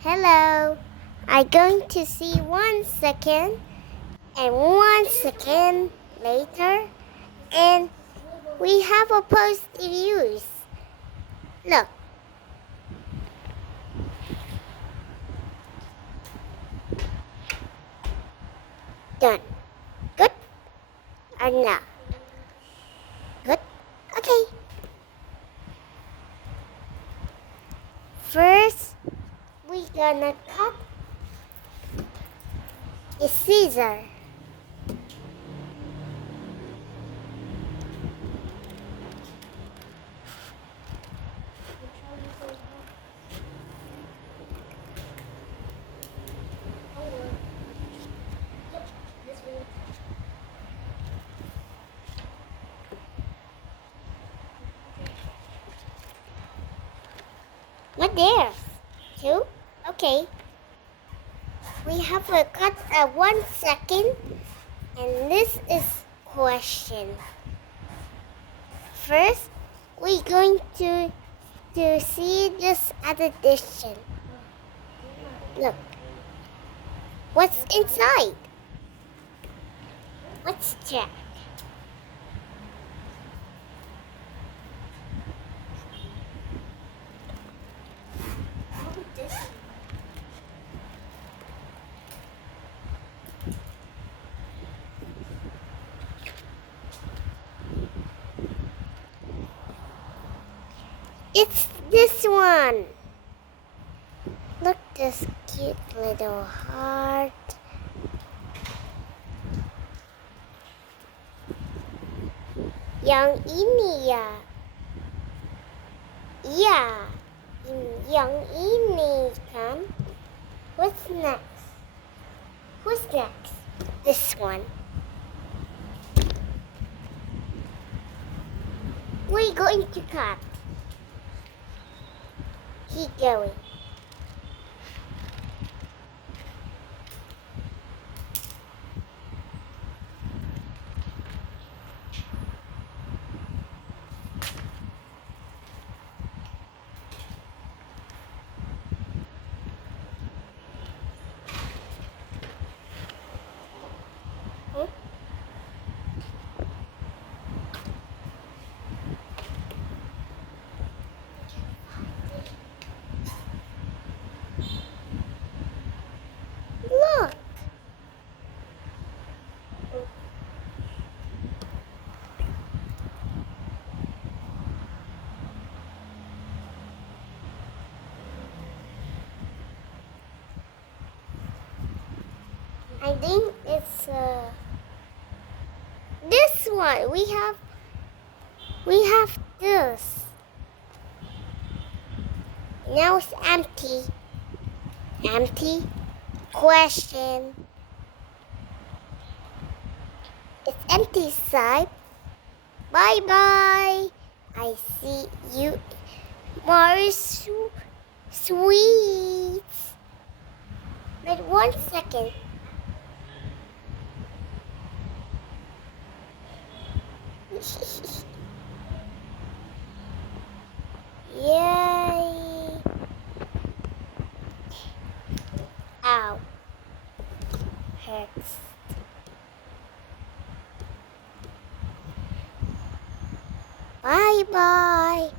Hello. I'm going to see 1 second and 1 second later, and we have a positive use. Look. Done. Good or not? Good? Okay. First, we're gonna cut the scissor. What there? 2? Okay. We have a cut at 1 second, and this is question. First, we're going to see this addition. Look. What's inside? Let's check. It's this one. Look, this cute little heart. Young Emilia. Yeah. Young Emi come. What's next? Who's next? This one. We're going to cut. Keep going. Look. I think it's this one. We have this. Now it's empty. Empty. Question. It's empty side. Bye bye. I see you more sweets. But 1 second. Yay. Ow. Hurts. Bye bye.